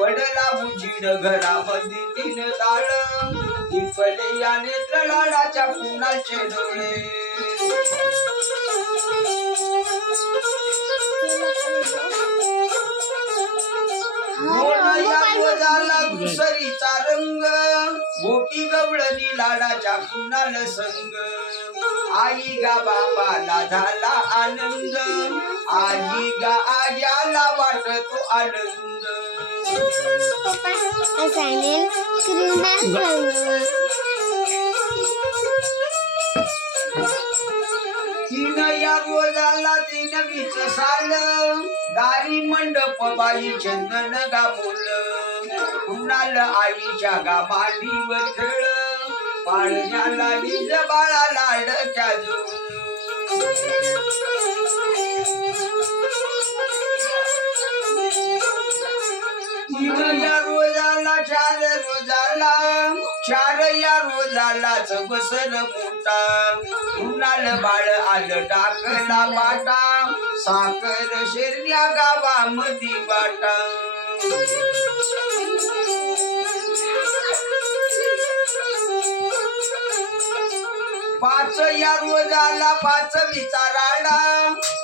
पडला उजीड घरामध्ये तीन ताळ इकले या नेत्र लाडाच्या कुणाचे डोळे झाला दुसरीचा रंग गोपी गवळणी लाडाच्या कुणाल संग आई गा बाबाला झाला आनंद आजी गा आज्याला वाटतो आनंद तीन या रोजाला तीन वीच साल दारी मंडप बाई चंदन गामोल कुणाल आईच्या गा मांडीवर खेळ पाळण्याला वीज बाळा लाडक्या तीन या रोजाला चार या रोजालाच बसर मोठा कुणाल बाळ आलं टाकला बाटा साखर शेरण्या गावामध्ये बाटा पाच या रोजाला पाच विचाराडा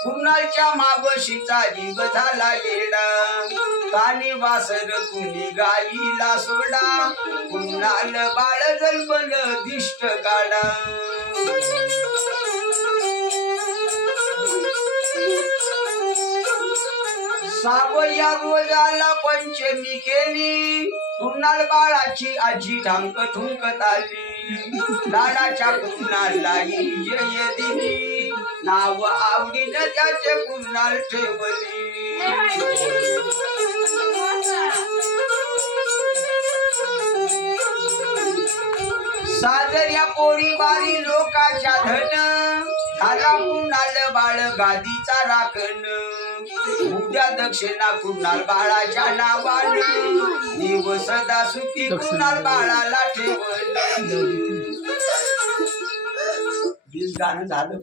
कुणालच्या मावशीचा जीव झाला येडा कानी वासर कुणी गाईला सोडा कुणाल बाळ जन्मल दिष्ट काढा सावया रोजाला पंचमी केली कुणाल बाळाची आजी ढांक ठुंकत आली लाडाच्या कुणाला जय दिली नाव आवडीनं त्याचे कुणाल ठेवली साजऱ्या पोरी बारी लोकाच्या धन झाला कुणाल बाळ गादीचा राखण उद्या दक्षिणा कुणाल बाळाच्या नावानं देव सदा सुखी कुणाल बाळाला ठेवलं गाणं झालं.